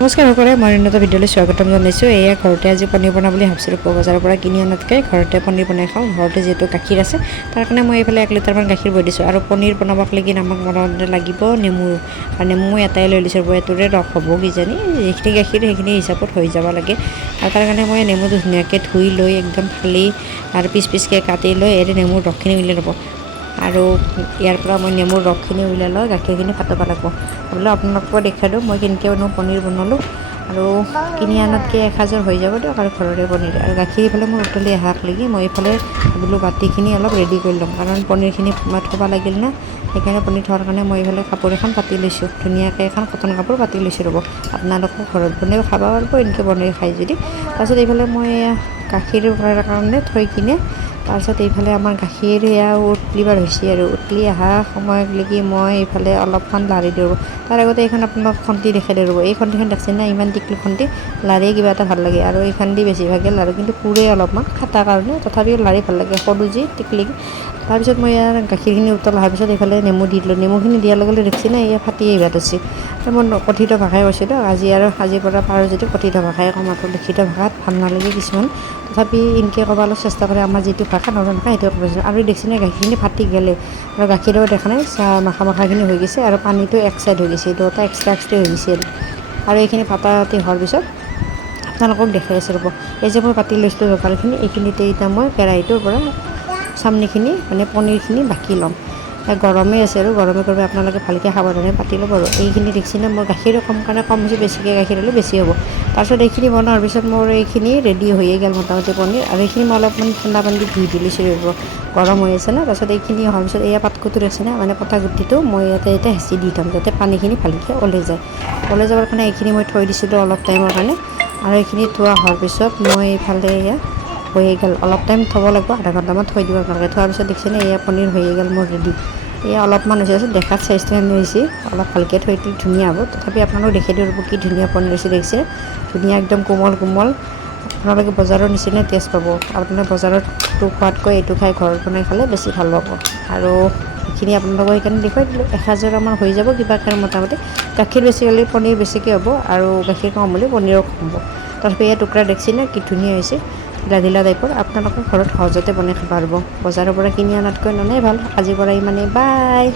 নমস্কাৰ সকলোকে মই উন্নত ভিডিঅ'লৈ স্বাগতম জনাইছোঁ। এয়া ঘৰতে আজি পনীৰ বনাম বুলি ভাবিছিলোঁ। বজাৰৰ পৰা কিনি আনাতকৈ ঘৰতে পনীৰ বনাই খাওঁ। ঘৰতে যিহেতু গাখীৰ আছে তাৰ কাৰণে মই এইফালে 1 লিটাৰমান গাখীৰ বৈ দিছোঁ। আৰু পনীৰ বনাবক লাগি আমাক মোটামুটি লাগিব নেমু। আৰু নেমু মই এটাই লৈ লৈছোঁ, এইটোৰে ৰস হ'ব কিজানি। যিখিনি গাখীৰ সেইখিনি হিচাপত হৈ যাব লাগে। আৰু তাৰ কাৰণে মই নেমুটো ধুনীয়াকৈ ধুই লৈ একদম ফালি আৰু পিচ পিচকৈ কাটি লৈ নেমুৰ ৰসখিনি উলিয়াই ল'ব। আৰু ইয়াৰ পৰা মই নেমুৰ ৰসখিনি উলিয়াই লৈ গাখীৰখিনি ফাটাব লাগিব। বোলে আপোনালোকক দেখাই দিওঁ মই কেনেকৈনো পনীৰ বনালোঁ। আৰু কিনি আনাতকৈ 1000 হৈ যাব দিয়ক। আৰু ঘৰৰে পনীৰ আৰু গাখীৰ ইফালে মোৰ উতলি অহাক লাগি মই এইফালে বোলো বাতিখিনি অলপ ৰেডি কৰি ল'ম, কাৰণ পনীৰখিনি থ'ব লাগিল না। সেইকাৰণে পনীৰ থোৱাৰ কাৰণে মই এইফালে কাপোৰ এখন পাতি লৈছোঁ, ধুনীয়াকৈ এখন কটন কাপোৰ পাতি লৈছোঁ। ৰ'ব, আপোনালোকেও ঘৰত বনাইও খাব পাৰিব, এনেকৈ বনাই খাই যদি। তাৰপিছত এইফালে মই গাখীৰ কাৰণে থৈ কিনে তাৰপিছত এইফালে আমাৰ গাখীৰ এয়া উতলিবাৰ হৈছে আৰু উতলি অহা সময়ত লাগি মই এইফালে অলপমান লাৰি দিওঁ। তাৰ আগতে এইখন আপোনাক খন্তি দেখাই দিওঁ। ৰ'ব, এই খন্তিখন দেখছে না, ইমান টিকলি খন্তি লাৰি কিবা এটা ভাল লাগে। আৰু এইখন দি বেছিভাগে লাৰু, কিন্তু পুৰে অলপমান খাটা কাৰণে, তথাপিও লাৰি ভাল লাগে সৰু যি টিকলি। তাৰপিছত মই ইয়াৰ গাখীৰখিনি উতল অহাৰ পিছত এইফালে নেমু দি দিলোঁ। নেমুখিনি দিয়াৰ লগে লগে দেখছি না এয়া ফাটি আহিব ধৰিছে। মই কথিত ভাষাই কৈছিলোঁ, আজিৰ পৰা পাৰোঁ যদি কথিত ভাষাই ক'ম। আৰু লিখিত ভাষাত ভাল নালাগে কিছুমান, তথাপি ইনকৈ ক'ব অলপ চেষ্টা কৰে। আমাৰ যিটো ভাষা নতুন ভাষা সেইটো ক'ব। আৰু দেখছি না গাখীৰখিনি ফাটি গ'লে, আৰু গাখীৰো দেখা নাই মাখা মাখাখিনি হৈ গৈছে, আৰু পানীটো এক চাইড হৈ গৈছে, দুটা এক্সট্ৰা হৈ গৈছে। আৰু এইখিনি ফাটি হোৱাৰ পিছত আপোনালোকক দেখাই আছোঁ। ৰ'ব, এই যে মই পাতি লৈছিলোঁ ৰপালখিনি, এইখিনিতে এতিয়া মই কেৰাহীটোৰ পৰা চামনিখিনি মানে পনীৰখিনি বাকি ল'ম। গৰমেই আছে আৰু গৰমে গৰমে আপোনালোকে ভালকৈ সাৱধানে পাতি ল'ব। আৰু এইখিনি দেখছি না মোৰ গাখীৰো কম কাৰণে কম হৈছে, বেছিকৈ গাখীৰ হ'লে বেছি হ'ব। তাৰপিছত এইখিনি বনোৱাৰ পিছত মোৰ এইখিনি ৰেডি হৈয়ে গ'ল মোটামুটি পনীৰ। আৰু এইখিনি মই অলপমান ঠাণ্ডা পানী দি ধুই দিছোঁ। গৰম হৈ আছে না। তাৰপিছত এইখিনি হোৱাৰ পিছত এয়া পাতকুটো আছে না, মানে পটা গুটিটো মই ইয়াতে হেঁচি দি থ'ম, যাতে পানীখিনি ভালকৈ ওলাই যায়। ওলাই যাবৰ কাৰণে এইখিনি মই থৈ দিছিলোঁ অলপ টাইমৰ কাৰণে। আৰু এইখিনি থোৱা হোৱাৰ পিছত মই এইফালে এয়া হৈয়ে গ'ল, অলপ টাইম থ'ব লাগিব, আধা ঘণ্টামান থৈ দিব আপোনালোকে। থোৱাৰ পিছত দেখিছেনে এয়া পনীৰ হৈয়ে গ'ল মোৰ ৰেডি। এয়া অলপমান হৈছে, দেখাত চাইজটো এনে হৈছে, অলপ ভালকৈ থৈ দিলে ধুনীয়া হ'ব। তথাপি আপোনালোকক দেখাই দিব কি ধুনীয়া পনীৰ হৈছে, দেখিছে ধুনীয়া একদম কোমল কোমল। আপোনালোকে বজাৰৰ নিচিনাই টেষ্ট পাব। আপোনালোকে বজাৰতটো খোৱাতকৈ এইটো খাই ঘৰত বনাই খালে বেছি ভাল পাব। আৰু এইখিনি আপোনালোকক সেইকাৰণে দেখুৱাই দিলোঁ। 1000 আমাৰ হৈ যাব কিবা কাৰণে মোটামুটি। গাখীৰ বেছি হ'লে পনীৰ বেছিকৈ হ'ব, আৰু গাখীৰ কম হ'লে পনীৰো কম হ'ব। তথাপি এই টুকুৰা দেখছি না কি ধুনীয়া হৈছে, ঢিলা ঢিলা টাইপৰ। আপোনালোকে ঘৰত সহজতে বনাই খাব পাৰিব। বজাৰৰ পৰা কিনি অনাতকৈ ননাই ভাল। আজিৰ পৰা ইমানেই, বাই।